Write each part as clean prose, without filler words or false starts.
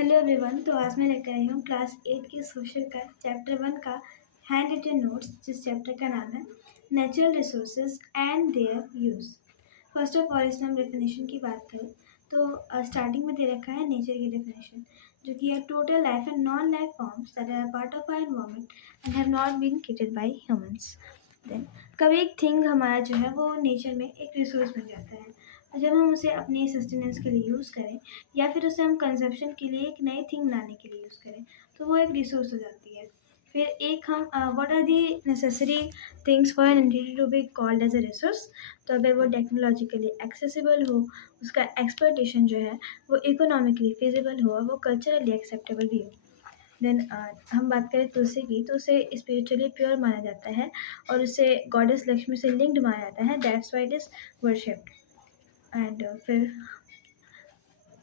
Hello everyone. तो आज मैं लेकर आई हूँ क्लास 8 के सोशल का चैप्टर 1 का हैंड रिटन नोट्स, जिस चैप्टर का नाम है natural resources and there use. First of all इसमें हम डेफिनेशन की बात करें तो स्टार्टिंग में दे रखा है नेचर की डेफिनेशन, जो कि है total life and non life forms that are part of our environment and have not been created by humans. Then कभी एक थिंग हमारा जो है वो नेचर में एक रिसोर्स बन जाता है, और जब हम उसे अपने सस्टेनेंस के लिए यूज़ करें या फिर उसे हम कंजप्शन के लिए एक नई थिंग लाने के लिए यूज़ करें तो वो एक रिसोर्स हो जाती है। फिर एक हम what are the necessary things for an entity to be called as a resource. तो अगर वो टेक्नोलॉजिकली एक्सेसिबल हो, उसका एक्सप्लॉयटेशन जो है वो इकोनॉमिकली फिजिबल हो और वो कल्चरली एक्सेप्टेबल भी हो। देन हम बात करें तुलसी की, तो उसे स्पिरिचुअली प्योर माना जाता है और उसे गॉडेस लक्ष्मी से लिंक्ड माना जाता है, that's why it is worshipped. And फिर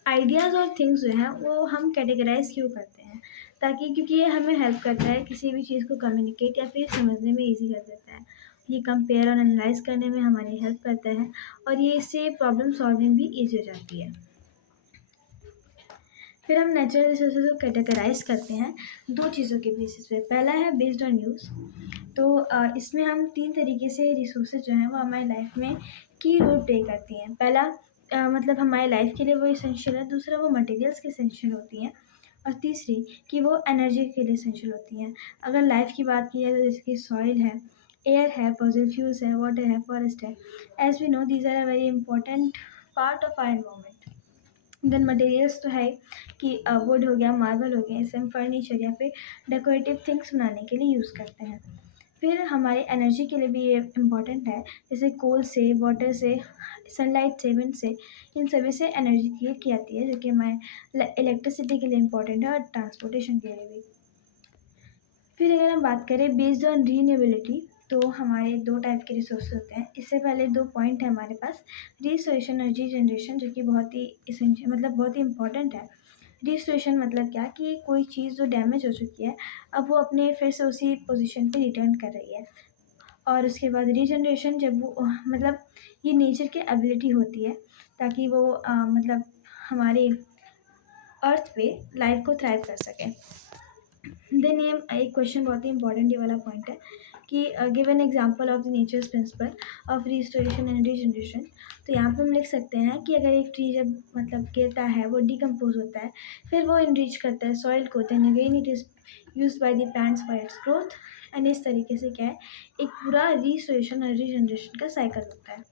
आइडियाज़ और थिंग्स जो हैं वो हम कैटेगराइज क्यों करते हैं, ताकि क्योंकि ये हमें हेल्प करता है किसी भी चीज़ को कम्युनिकेट या फिर समझने में इजी कर देता है। ये कंपेयर और एनालाइज करने में हमारी हेल्प करता है और ये इससे प्रॉब्लम सॉल्विंग भी ईजी हो जाती है। फिर हम नेचुरल रिसोर्सेज को कैटेगराइज करते हैं दो चीज़ों के बेसिस पे। पहला है बेस्ड ऑन यूज़। तो इसमें हम तीन तरीके से रिसोर्सेज जो हैं वो हमारी लाइफ में की रोल प्ले करती हैं। पहला मतलब हमारी लाइफ के लिए वो इसेंशियल है, दूसरा वो मटेरियल्स के इसेंशियल होती हैं, और तीसरी कि वो एनर्जी के लिए इसेंशियल होती हैं। अगर लाइफ की बात की जाए तो जैसे कि सॉइल है, एयर है, फॉसिल फ्यूल्स है, वाटर है, फॉरेस्ट है। As we know these are a very important part of our environment. Then materials तो है कि वुड हो गया, मार्बल हो गया, इसे हम फर्नीचर या फिर डेकोरेटिव थिंग्स बनाने के लिए यूज़ करते हैं। फिर हमारी एनर्जी के लिए भी ये इम्पॉर्टेंट है, जैसे कोल से, वाटर से, सनलाइट से, विंड से, इन सभी से एनर्जी क्रिएट की जाती है, जो कि हमारे इलेक्ट्रिसिटी के लिए इम्पॉर्टेंट है और ट्रांसपोर्टेशन के लिए भी। फिर अगर हम बात करें बेस्ड ऑन रीन्यूएबिलिटी, तो हमारे दो टाइप के रिसोर्स होते हैं। इससे पहले दो पॉइंट है हमारे पास, रिस्टोरेशन और रीजनरेशन, जो कि बहुत ही इसेंशियल मतलब बहुत ही इंपॉर्टेंट है। रिस्टोरेशन मतलब क्या कि कोई चीज़ जो डैमेज हो चुकी है अब वो अपने फिर से उसी पोजीशन पे रिटर्न कर रही है। और उसके बाद रीजनरेशन, जब वो मतलब ये नेचर की एबिलिटी होती है ताकि वो मतलब हमारे अर्थ पे लाइफ को थ्राइव कर सके। देन ये एक क्वेश्चन बहुत ही इंपॉर्टेंट ये वाला पॉइंट है कि give an example of the natures principle of restoration and regeneration. तो यहाँ पे हम लिख सकते हैं कि अगर एक ट्री जब मतलब गिरता है, वो डिकम्पोज होता है, फिर वो इनरिच करता है सॉइल को, then again it is use by the plants for its growth. And इस तरीके से क्या है, एक पूरा रिस्टोरेशन और रीजनरेशन का साइकिल होता है।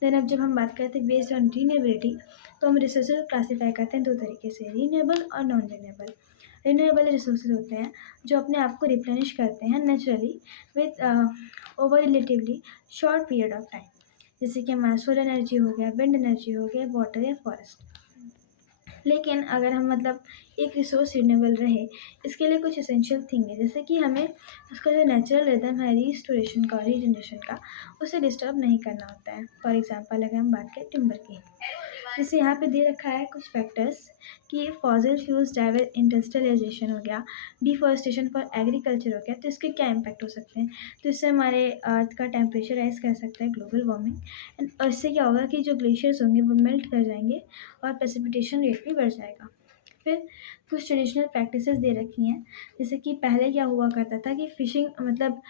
देन अब जब हम बात करते हैं बेस्ड ऑन रीन्यूएबिलिटी, तो हम रिसोर्सेज को क्लासीफाई करते हैं दो तरीके से, रीन्यूएबल और नॉन रीन्यूएबल। रिन्यूएबल रिसोर्सेज होते हैं जो अपने आप को रिप्लेनिश करते हैं naturally with over relatively short period of time, जैसे कि हमारा सोलर एनर्जी हो गया, विंड एनर्जी हो गया, वाटर या फॉरेस्ट। लेकिन अगर हम मतलब एक रिसोर्स रिन्यूएबल रहे, इसके लिए कुछ एसेंशियल थिंग है, जैसे कि हमें उसका जो नेचुरल रिदम है रिस्टोरेशन का, रीजनरेशन का, उसे डिस्टर्ब नहीं करना होता है। फॉर एग्जांपल अगर हम बात करें टिम्बर की, जैसे यहाँ पे दे रखा है कुछ फैक्टर्स कि फॉसिल फ्यूल्स ड्राइव इंडस्ट्रियलाइजेशन हो गया, डिफॉरेस्टेशन फॉर एग्रीकल्चर हो गया, तो इसके क्या इम्पैक्ट हो सकते हैं। तो इससे हमारे अर्थ का टेम्परेचर राइज कर सकता है, ग्लोबल वार्मिंग। एंड इससे क्या होगा कि जो ग्लेशियर्स होंगे वो मेल्ट कर जाएंगे और प्रेसिपिटेशन रेट भी बढ़ जाएगा। फिर कुछ ट्रेडिशनल प्रैक्टिसेस दे रखी हैं, जैसे कि पहले क्या हुआ करता था कि फ़िशिंग मतलब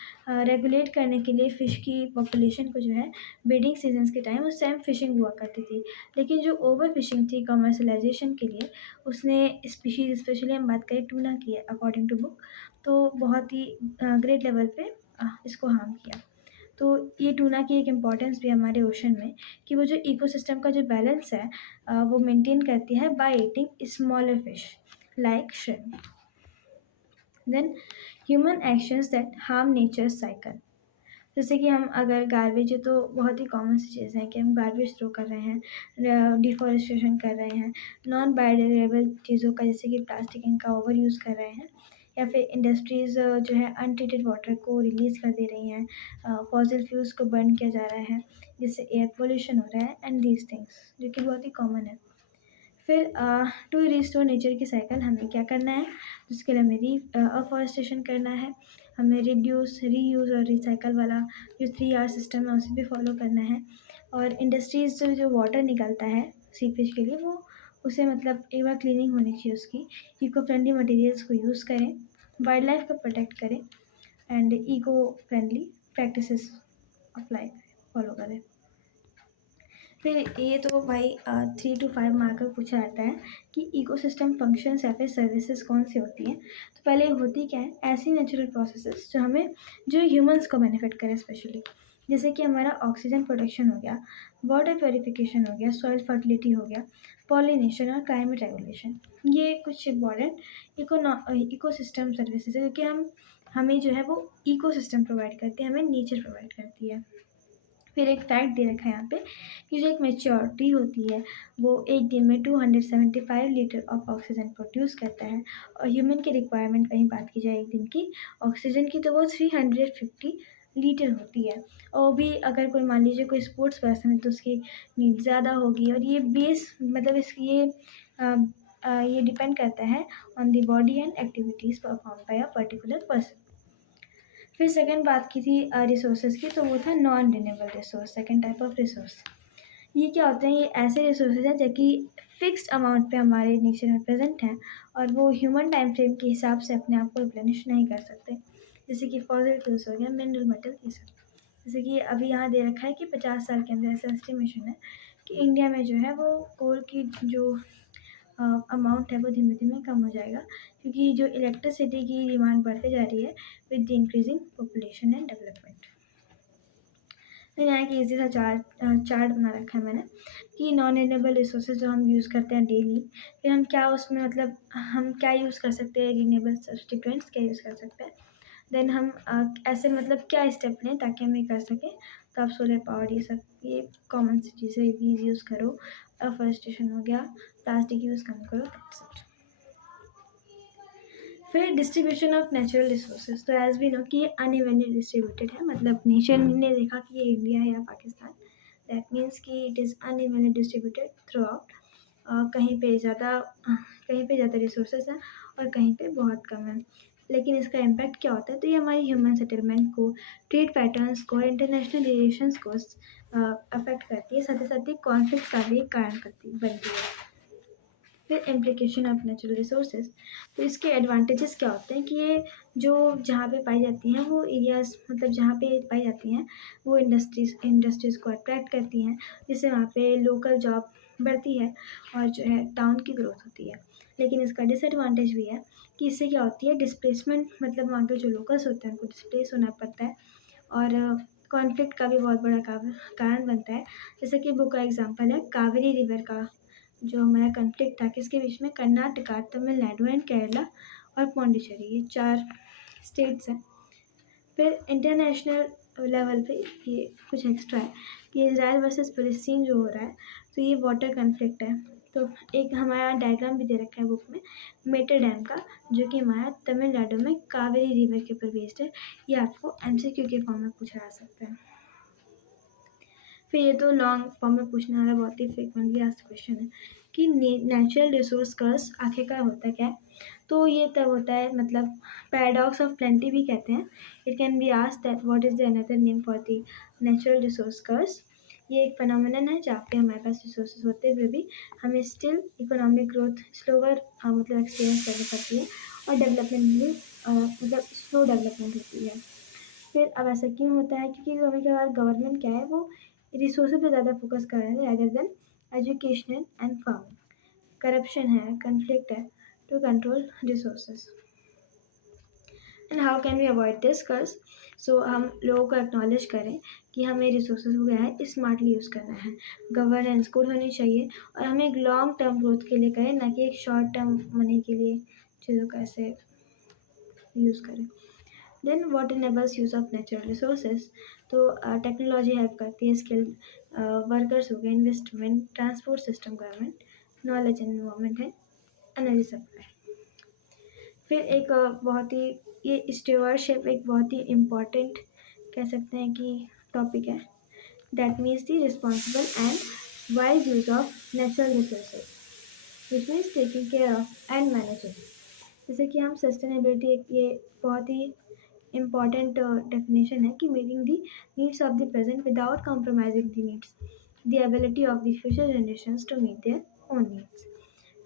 रेगुलेट करने के लिए फ़िश की पॉपुलेशन को जो है ब्रीडिंग सीजन्स के टाइम उस टाइम फ़िशिंग हुआ करती थी। लेकिन जो ओवर फ़िशिंग थी कमर्शलाइजेशन के लिए, उसने स्पीशीज़ स्पेशली हम बात करें टूना की है अकॉर्डिंग टू बुक, तो बहुत ही ग्रेट लेवल पे इसको हार्म किया। तो ये टूना की एक इम्पॉर्टेंस भी है हमारे ओशन में कि वो जो इकोसिस्टम का जो बैलेंस है वो मेंटेन करती है by eating smaller fish like shrimp. Then human actions that harm nature cycle, जैसे कि हम अगर गार्बेज है तो बहुत ही कॉमन सी चीज़ है कि हम गार्बेज थ्रो कर रहे हैं, डिफॉरेस्टेशन कर रहे हैं, नॉन बायोडिग्रेडेबल चीज़ों का जैसे कि प्लास्टिक इनका ओवर यूज़ कर रहे हैं, या फिर इंडस्ट्रीज़ जो है अनट्रीटेड वाटर को रिलीज़ कर दे रही हैं, फॉसिल फ्यूल्स को बर्न किया जा रहा है, जिससे एयर पोल्यूशन हो रहा है एंड दीज थिंग्स, जो कि बहुत ही कॉमन है। फिर टू रिस्टोर नेचर की साइकिल हमें क्या करना है, जिसके लिए हमें अफॉरेस्टेशन करना है, हमें रिड्यूस, रीयूज़ और रिसाइकल वाला जो 3R सिस्टम है उसे भी फॉलो करना है। और इंडस्ट्रीज़ से जो वाटर निकलता है सीपेज के लिए, वो उसे मतलब एक बार क्लीनिंग होनी चाहिए उसकी, इको फ्रेंडली मटेरियल्स को यूज़ करें, वाइल्ड लाइफ को प्रोटेक्ट करें and eco friendly practices apply करें, फॉलो करें। फिर ये तो भाई 3 to 5 मार्क का पूछा जाता है कि इकोसिस्टम फंक्शंस या फिर सर्विसेज कौन सी होती हैं। तो पहले होती क्या है, ऐसी नेचुरल प्रोसेसेस जो हमें, जो ह्यूमंस को बेनिफिट करें स्पेशली, जैसे कि हमारा ऑक्सीजन प्रोडक्शन हो गया, वाटर प्योरिफिकेशन हो गया, सॉइल फर्टिलिटी हो गया, पॉलिनेशन और क्लाइमेट रेगुलेशन। ये कुछ इंपॉर्टेंट इकोसिस्टम सर्विसेज है, क्योंकि हमें जो है वो इकोसिस्टम प्रोवाइड करती है, हमें नेचर प्रोवाइड करती है। फिर एक फैक्ट दे रखा है यहाँ पे कि जो एक मेच्योरिटी होती है वो एक दिन में 275 लीटर ऑफ ऑक्सीजन प्रोड्यूस करता है, और ह्यूमन की रिक्वायरमेंट कहीं बात की जाए एक दिन की ऑक्सीजन की, तो वो 350 लीटर होती है। और वो भी अगर कोई मान लीजिए कोई स्पोर्ट्स पर्सन है तो उसकी नीड ज़्यादा होगी, और ये बेस मतलब इसकी ये डिपेंड करता है on the body and activities perform by a particular person. फिर सेकंड बात की थी रिसोर्सेज की, तो वो था non renewable resource, second type of resource. ये क्या होते हैं, ये ऐसे रिसोर्सेज हैं जो कि फिक्स्ड अमाउंट पे हमारे नेचर में प्रेजेंट हैं, और वो ह्यूमन टाइम फ्रेम के हिसाब से अपने आप को रिप्लेनिश नहीं कर सकते। जैसे कि फॉसिल फ्यूल्स हो गया, मिनरल मेटल, ये सब। जैसे कि अभी यहाँ दे रखा है कि 50 साल के अंदर ऐसा एस्टिमेशन है कि इंडिया में जो है वो कोल की जो अमाउंट है वो धीमे धीमे कम हो जाएगा, क्योंकि जो इलेक्ट्रिसिटी की डिमांड बढ़ते जा रही है with the increasing population and development. तो यहाँ की इजी सा चार्ट बना रखा है मैंने कि नॉन रिन्यूएबल रिसोर्सेज जो हम यूज़ करते हैं डेली, फिर हम क्या उसमें मतलब हम क्या यूज़ कर सकते हैं, रिन्यूएबल सब्स्टिट्यूएंट्स क्या यूज़ कर सकते हैं, देन हम ऐसे मतलब क्या स्टेप लें ताकि हम ये कर सकें। तो आप सोलर पावर, ये सब ये कॉमन सी चीज़ें यूज़ करो, अफॉरेस्टेशन हो गया, प्लास्टिक यूज़ कम करो, दैट्स इट। फिर डिस्ट्रीब्यूशन ऑफ नेचुरल रिसोर्सेज, तो एज वी नो कि ये अनइवनली डिस्ट्रीब्यूटेड है, मतलब नेशन ने देखा कि ये इंडिया है या पाकिस्तान, दैट मीन्स कि it is unevenly distributed through out. कहीं पे ज़्यादा रिसोर्सेज हैं और कहीं पे बहुत कम है। लेकिन इसका इम्पैक्ट क्या होता है, तो ये हमारी ह्यूमन सेटलमेंट को, ट्रेड पैटर्न्स को, इंटरनेशनल रिलेशंस को अफेक्ट करती है, साथ ही साथ ही कॉन्फ्लिक्ट का भी एक कारण बनती है। फिर इम्प्लीकेशन ऑफ नेचुरल रिसोर्सेज, तो इसके एडवांटेजेस क्या होते हैं कि ये जो जहाँ पे पाई जाती हैं वो एरियाज़, मतलब जहाँ पे पाई जाती हैं वो इंडस्ट्रीज़ को अट्रैक्ट करती हैं, जिससे वहाँ पे लोकल जॉब बढ़ती है और जो है टाउन की ग्रोथ होती है। लेकिन इसका डिसएडवांटेज भी है कि इससे क्या होती है, डिस्प्लेसमेंट, मतलब वहाँ के जो लोकल्स होते हैं उनको डिस्प्लेस होना पड़ता है, और कॉन्फ्लिक्ट का भी बहुत बड़ा कारण बनता है। जैसे कि बुक का एग्जांपल है कावेरी रिवर का, जो हमारा कॉन्फ्लिक्ट था किसके बीच में, कर्नाटका, तमिलनाडु एंड केरला और पौंडीचेरी, ये 4 स्टेट्स हैं। फिर इंटरनेशनल लेवल पे ये कुछ एक्स्ट्रा है, ये इज़राइल वर्सेस फ़लस्तीन जो हो रहा है, तो ये वाटर कॉन्फ्लिक्ट है। तो एक हमारा डायग्राम भी दे रखा है बुक में मेटर डैम का, जो कि हमारा तमिलनाडु में कावेरी रिवर के ऊपर बेस्ड है। ये आपको एमसीक्यू के फॉर्म में पूछा जा सकता है। फिर ये तो लॉन्ग फॉर्म में पूछने वाला बहुत ही फ्रिक्वेंटली आस्क्ड क्वेश्चन है कि नेचुरल रिसोर्स कर्स आखिरकार होता क्या है। तो ये तब होता है, मतलब पैराडॉक्स ऑफ प्लेंटी भी कहते हैं। It can be asked that what is the another name for the natural resource curse. ये एक फिनोमेनन है जहाँ पे हमारे पास रिसोर्सेज होते हुए भी हमें स्टिल इकोनॉमिक ग्रोथ स्लोवर मतलब एक्सपीरियंस करनी पड़ती है, और डेवलपमेंट भी मतलब स्लो डेवलपमेंट होती है। फिर अब ऐसा क्यों होता है, क्योंकि कभी कभार गवर्नमेंट क्या है वो रिसोर्सेज पे ज़्यादा फोकस कर रहे हैं rather than education and farming. Corruption है, कन्फ्लिक्ट है to control resources. And how can we avoid this curse. So हम लोगों को एक्नॉलेज करें कि हमें रिसोर्सेज को क्या है स्मार्टली यूज़ करना है, गवर्नेंस गुड होनी चाहिए, और हमें एक लॉन्ग टर्म ग्रोथ के लिए करें, ना कि एक शॉर्ट टर्म मनी के लिए चीज़ों को ऐसे यूज़ करें। Then what enables use of natural resources, तो टेक्नोलॉजी हेल्प करती है, स्किल्ड वर्कर्स हो गए, investment, transport system, government, knowledge and environment है, एनर्जी सप्लाई। फिर एक बहुत ही ये स्टीवर्डशिप एक बहुत ही इम्पॉर्टेंट कह सकते हैं कि टॉपिक है, that means the responsible and wise use of natural resources, which means taking care of and managing. जैसे कि हम सस्टेनेबिलिटी एक ये बहुत ही important definition है कि meeting the needs of the present without compromising the needs, the ability of the future generations to meet their own needs.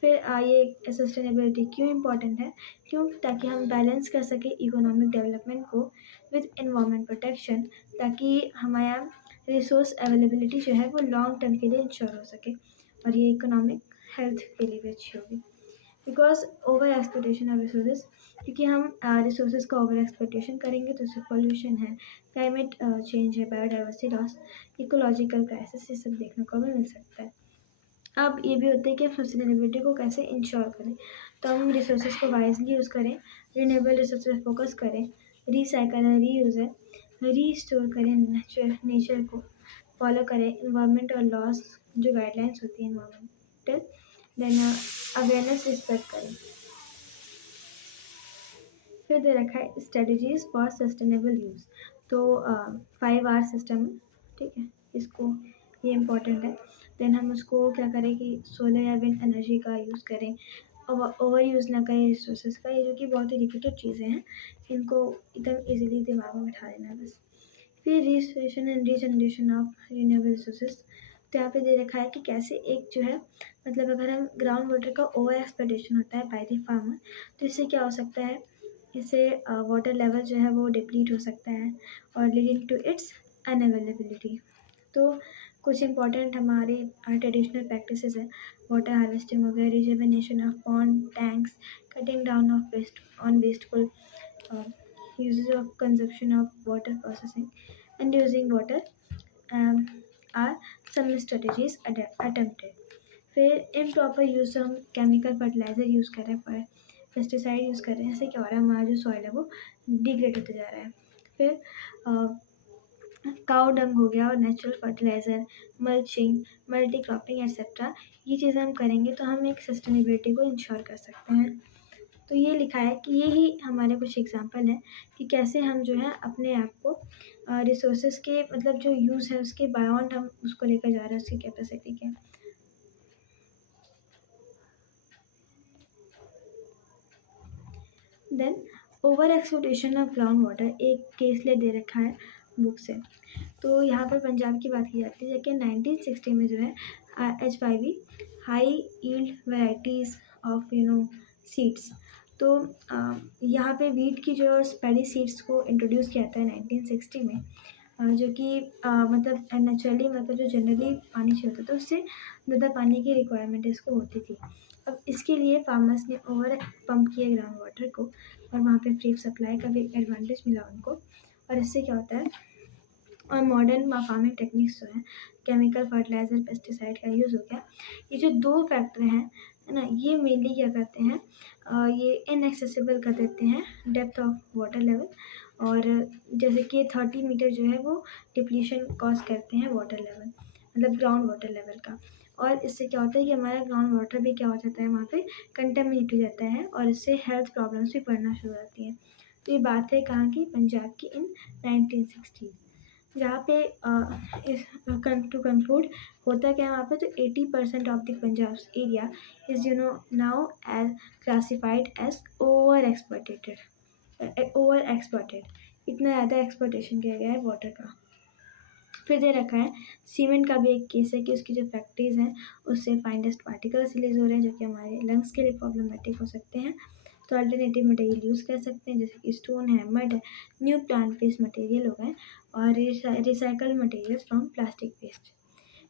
फिर ये सस्टेनेबिलिटी क्यों इम्पॉर्टेंट है, क्यों, ताकि हम बैलेंस कर सकें इकोनॉमिक डेवलपमेंट को विद एनवायरनमेंट प्रोटेक्शन, ताकि हमारा रिसोर्स अवेलेबिलिटी जो है वो लॉन्ग टर्म के लिए इंश्योर हो सके और ये इकोनॉमिक हेल्थ के लिए भी अच्छी होगी। Because over exploitation of resources, क्योंकि हम रिसोर्सेज का ओवर एक्सप्लोटेशन करेंगे तो उससे पॉल्यूशन है, क्लाइमेट चेंज है, बायोडाइवर्सिटी लॉस, इकोलॉजिकल क्राइसिस, ये सब देखने को भी मिल सकता है। अब ये भी होता है कि सस्टेनेबिलिटी को कैसे इंश्योर करें, तो हम रिसोर्सेज को वाइजली यूज़ करें, रिन्यूएबल रिसोर्स पर फोकस करें, रिसाइकल है, रीयूज़ है, रीस्टोर करें, नेचर को फॉलो करें, इन्वायरमेंट और लॉस जो गाइडलाइंस होती हैं इन्वायरमेंटल, देन अवेयरनेस स्प्रेड करें। फिर दे रखा है स्ट्रेटजीज फॉर सस्टेनेबल यूज़, तो 5R सिस्टम, ठीक है, इसको, ये इम्पोर्टेंट है। देन हम उसको क्या करें कि सोलर या विंड एनर्जी का यूज़ करें, ओवर यूज़ ना करें रिसोर्सेज का, ये जो कि बहुत ही रिपीटेड चीज़ें हैं, इनको एकदम इजीली दिमाग में बिठा लेना है बस। फिर restoration and regeneration of renewable resources, तो यहाँ पे दे रखा है कि कैसे एक जो है, मतलब अगर हम ग्राउंड वाटर का ओवर एक्सप्लोटेशन होता है बाय द फार्मर, तो इससे क्या हो सकता है, इससे वाटर लेवल जो है वो डिप्लीट हो सकता है और लीडिंग टू इट्स अनअवेलेबिलिटी। तो कुछ इंपॉर्टेंट हमारी ट्रेडिशनल प्रैक्टिसेस हैं, वाटर हार्वेस्टिंग हो गया, rejuvenation of pond tanks, cutting down of waste on wasteful uses of consumption of water processing and using water are some strategies attempted। फिर improper use, हम chemical fertiliser use कर रहे हैं, pesticide use कर रहे हैं, इससे क्या हो रहा है, हमारा जो सॉइल है वो डिग्रेड होते जा रहा है। फिर काउ डंग हो गया और natural fertiliser, mulching, multi cropping etcetera, ये चीज़ें हम करेंगे तो हम एक सस्टेनेबिलिटी को इंश्योर कर सकते हैं। तो ये लिखा है कि ये ही हमारे कुछ एग्जांपल हैं कि कैसे हम जो है अपने आप को रिसोर्सेज के, मतलब जो यूज़ है उसके बायॉन्ड हम उसको लेकर जा रहे हैं, उसकी कैपेसिटी के। Then over exploitation of ground water, एक केस ले दे रखा है बुक से। तो यहाँ पर पंजाब की बात की जाती है कि 1960 में जो है HYV, high yield varieties of seeds, तो यहाँ पे वीट की जो स्पेडी सीड्स को इंट्रोड्यूस किया था 1960 में, जो कि मतलब नेचुरली, मतलब जो जनरली पानी चाहिए होता था उससे ज़्यादा पानी की रिक्वायरमेंट इसको होती थी। अब इसके लिए फार्मर्स ने ओवर पंप किए ग्राउंड वाटर को और वहाँ पे फ्री सप्लाई का भी एडवांटेज मिला उनको, और इससे क्या होता है, और मॉडर्न फार्मिंग टेक्निक्स जो हैं, केमिकल फर्टिलाइज़र पेस्टिसाइड का यूज़ हो गया, ये जो दो फैक्टर हैं, है ना, ये मेनली क्या करते हैं, ये इनएक्सेसिबल कर देते हैं डेप्थ ऑफ वाटर लेवल, और जैसे कि 30 मीटर जो है वो डिप्लीशन कॉज करते हैं वाटर लेवल, मतलब ग्राउंड वाटर लेवल का, और इससे क्या होता है कि हमारा ग्राउंड वाटर भी क्या हो जाता है, वहाँ पे कंटेमिनेट हो जाता है और इससे हेल्थ प्रॉब्लम्स भी बढ़ना शुरू हो जाती हैं। तो ये बात है कहाँ की, पंजाब की, इन 1960, जहाँ पे इस टू कंक्लूड होता क्या है वहाँ पे, तो 80% of the Punjab area is now as classified as over exploited, इतना ज़्यादा एक्सप्लोटेशन किया गया है वाटर का। फिर दे रखा है सीमेंट का भी एक केस है कि उसकी जो फैक्ट्रीज़ हैं उससे फाइन डस्ट पार्टिकल्स रिलीज हो रहे हैं जो कि हमारे लंग्स के लिए प्रॉब्लमेटिक हो सकते हैं। तो अल्टरनेटिव मटेरियल यूज़ कर सकते हैं, जैसे कि स्टोन है, मड है, न्यू प्लांट बेस्ड मटेरियल हो गए, और recycle material from plastic waste.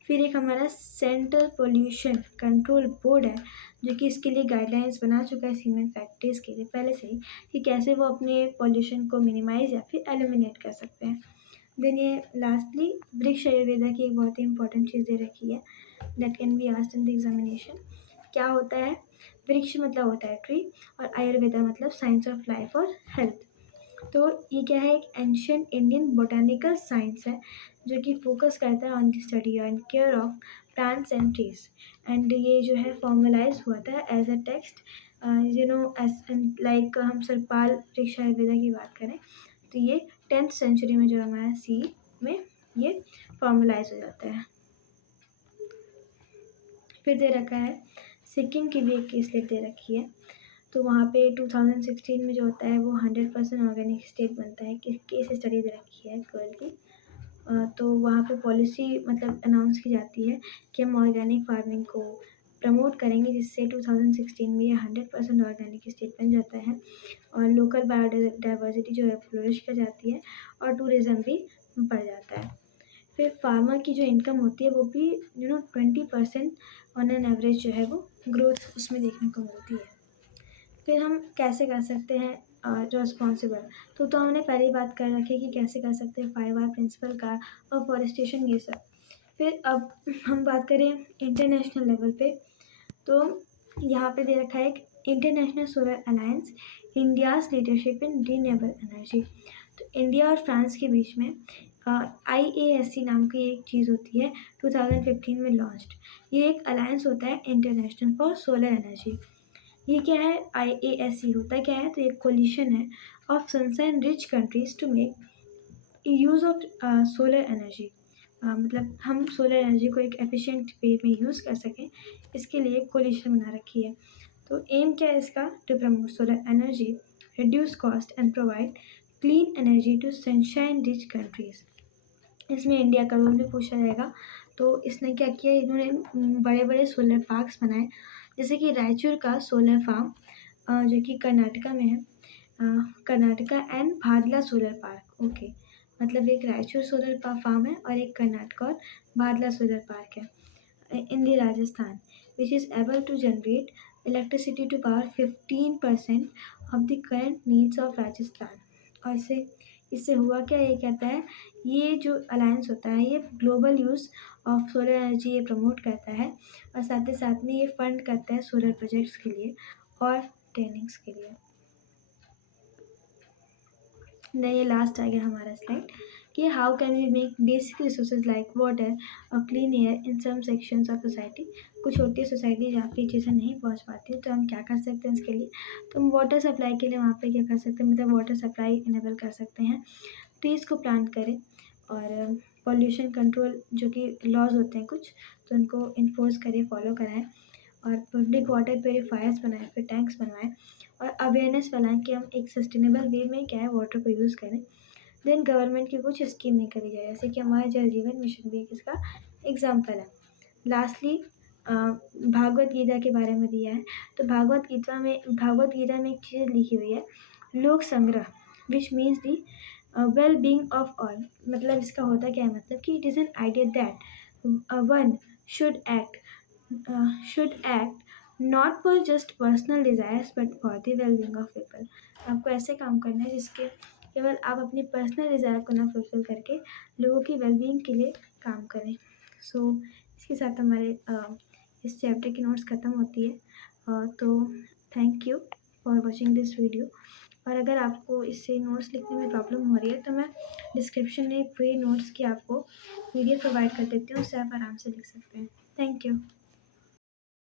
फिर एक हमारा सेंट्रल पोल्यूशन कंट्रोल बोर्ड है जो कि इसके लिए गाइडलाइंस बना चुका है सीमेंट फैक्ट्रीज़ के लिए पहले से ही, कि कैसे वो अपने पॉल्यूशन को मिनिमाइज़ या फिर एलिमिनेट कर सकते हैं। देन ये लास्टली वृक्ष आयुर्वेदा की एक बहुत ही इंपॉर्टेंट चीज़ दे रखी है, that can be asked in the examination. क्या होता है, वृक्ष मतलब होता है ट्री, और आयुर्वेदा मतलब साइंस ऑफ लाइफ और हेल्थ। तो ये क्या है, एक एंशियंट इंडियन बोटानिकल साइंस है जो कि फोकस करता है on the study and care of plants and trees, and ये जो है फॉर्मलाइज हुआ था as a text, as like हम सरपाल वृक्ष आयुर्वेदा की बात करें तो ये 10th सेंचुरी में जो हमारा में ये फॉर्मलाइज हो जाता है। फिर दे रखा है सिक्किम की भी एक केस लिस्ट दे रखी है, तो वहाँ पे 2016 में जो होता है वो 100% ऑर्गेनिक स्टेट बनता है, केस स्टडी दे रखी है गर्ल की। तो वहाँ पे पॉलिसी मतलब अनाउंस की जाती है कि हम ऑर्गेनिक फार्मिंग को प्रमोट करेंगे, जिससे 2016 में ये 100% ऑर्गेनिक स्टेट बन जाता है और लोकल बायोडाइवर्सिटी जो है फ्लोरिश कर जाती है और टूरिज़्म भी बढ़ जाता है। फिर फार्मर की जो इनकम होती है वो भी 20% ऑन एन एवरेज जो है वो ग्रोथ उसमें देखने को मिलती है। फिर हम कैसे कर सकते हैं रिस्पॉन्सिबल, तो हमने पहले ही बात कर रखी है कि कैसे कर सकते हैं 5R प्रिंसिपल का और फॉरेस्टेशन ये सब। फिर अब हम बात करें इंटरनेशनल लेवल पे, तो यहाँ पे दे रखा है एक international solar alliance, India's leadership in renewable energy. तो इंडिया और फ्रांस के बीच में IASC नाम की एक चीज़ होती है, 2015 में लॉन्च्ड। ये एक अलायंस होता है इंटरनेशनल फॉर सोलर एनर्जी। ये क्या है, IASC होता क्या है, तो एक कोलिशन है of sunshine rich countries to make use of solar energy. मतलब हम सोलर एनर्जी को एक एफिशिएंट वे में यूज़ कर सकें, इसके लिए एक कोलिशन बना रखी है। तो एम क्या है इसका, to promote solar energy, reduce cost and provide clean energy to sunshine rich countries. इसमें इंडिया का रोल भी पूछा जाएगा। तो इसने क्या किया, इन्होंने बड़े बड़े सोलर पार्क्स बनाए, जैसे कि रायचूर का सोलर फार्म जो कि कर्नाटका में है, Karnataka and Bhadla solar park. Okay, मतलब एक रायचूर सोलर फार्म है और एक कर्नाटक और भादला सोलर पार्क है in the Rajasthan, which is able to generate electricity to power 15% of the current needs of Rajasthan. और इससे हुआ क्या, ये कहता है ये जो अलायंस होता है ये global use of solar energy ये प्रमोट करता है और साथ में ये फंड करता है सोलर प्रोजेक्ट्स के लिए और ट्रेनिंग्स के लिए। नहीं, ये लास्ट आ गया हमारा स्लाइड कि how can we make basic resources like water और clean air in some sections of society. कुछ होती है सोसाइटी जहाँ पे चीज़ें नहीं पहुँच पाती, तो हम क्या कर सकते हैं इसके लिए, तो हम वाटर सप्लाई के लिए वहाँ पे क्या कर सकते हैं, मतलब वाटर सप्लाई इनेबल कर सकते हैं, ट्रीज़ को प्लांट करें और पॉल्यूशन कंट्रोल जो कि लॉज होते हैं कुछ, तो उनको इन्फोर्स करें, फॉलो कराएं और पब्लिक वाटर प्योरीफायर्स बनाएं, फिर टैंक्स बनवाएं और अवेयरनेस फैलाएं कि हम एक सस्टेनेबल वे में क्या है वाटर को यूज़ करें। देन गवर्नमेंट की कुछ स्कीमें करी जाए, जैसे कि हमारा जल जीवन मिशन भी एक इसका एग्जाम्पल है। लास्टली भागवत गीता के बारे में दिया है, तो भागवत गीता में एक चीज़ लिखी हुई है, लोक संग्रह, which means the well being of all. मतलब इसका होता क्या है, मतलब कि it is an idea that one should act not for just personal desires but for the well being of people. आपको ऐसे काम करना है जिसके केवल आप अपनी पर्सनल डिज़ायर को ना फुलफ़िल करके लोगों की वेलबींग के लिए काम करें। सो इसके साथ हमारे इस चैप्टर की नोट्स ख़त्म होती है। तो thank you for watching this video. और अगर आपको इससे नोट्स लिखने में प्रॉब्लम हो रही है तो मैं डिस्क्रिप्शन में फ्री नोट्स की आपको PDF प्रोवाइड कर देती हूँ, उससे आप आराम से लिख सकते हैं। Thank you.